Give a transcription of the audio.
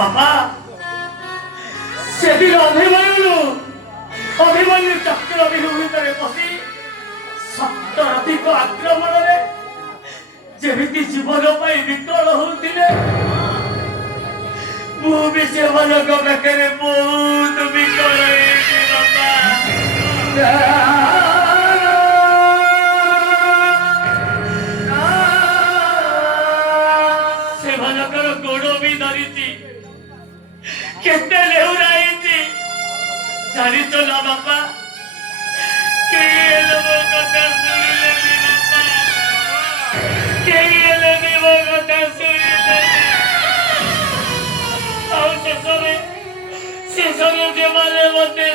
ବାପା ସେଦିନ ଅଭିମନ୍ୟୁ ଚକ୍ର ବିହୁ ଭିତରେ ପଶି ସପ୍ତରଥିକ ଆକ୍ରମଣରେ ଯେମିତି ଜୀବନ ପାଇଁ ବିକଳ ହେଉଥିଲେ ମୁଁ ବି ସେମାନଙ୍କ ପାଖରେ ବହୁତ ବିକଳ ହେଇଛି ବାପା। ସେମାନଙ୍କର ଗୋଡ଼ ବି ଧରିଛି କେତେ ଲେଉରାଇଛି ଜାଣିଛ ନା ବାପା କେହି ହେଲେ ମୋ କଥା ଶୁଣିଲେନି ବାପା କେହି ହେଲେ ବି ମୋ କଥା ଶୁଣିଲେନି ଆଉ ଶେଷରେ ସେମାନେ ମତେ